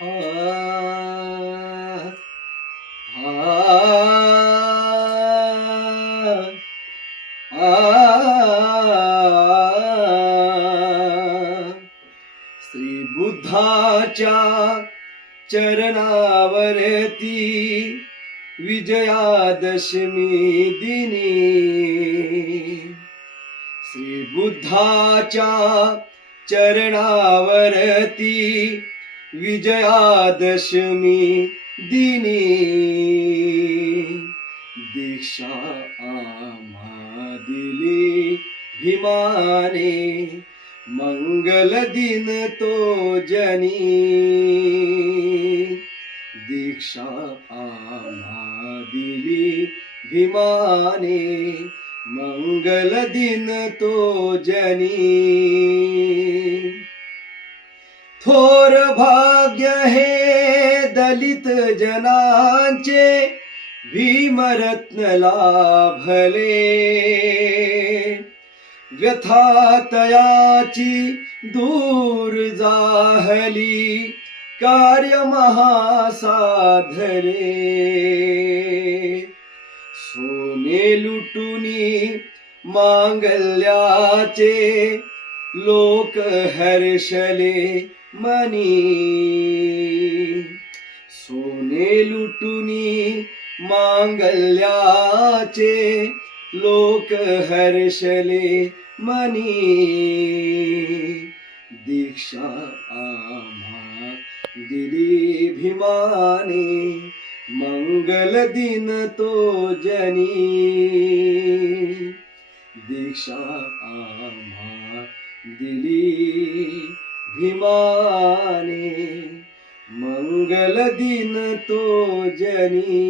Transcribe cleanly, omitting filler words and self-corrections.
आ आ श्री बुद्धाच्या चरणावरती विजयादशमी दिनी, श्री बुद्धाच्या चरणावरती विजयादशमी दिनी दीक्षा आम्हा दिली भीमाने, मंगल दिन तो जनी दीक्षा आम्हा दिली भीमाने, मंगल दिन तो जनी थोर भाग्य हे दलित जनांचे भीमरत्न लाभले, व्यथा तयाची दूर जाहली कार्य महासाधले, सोने लुटुनी मांगल्याचे लोक हर्षले मनी, सोने लुटुनी मांगल्याचे लोक हर्षले मनी दीक्षा आम्हा दिली भीमाने, मंगल दिन तो जनी दीक्षा आम्हा दिली भीमाने, मंगल दिन तो जनी।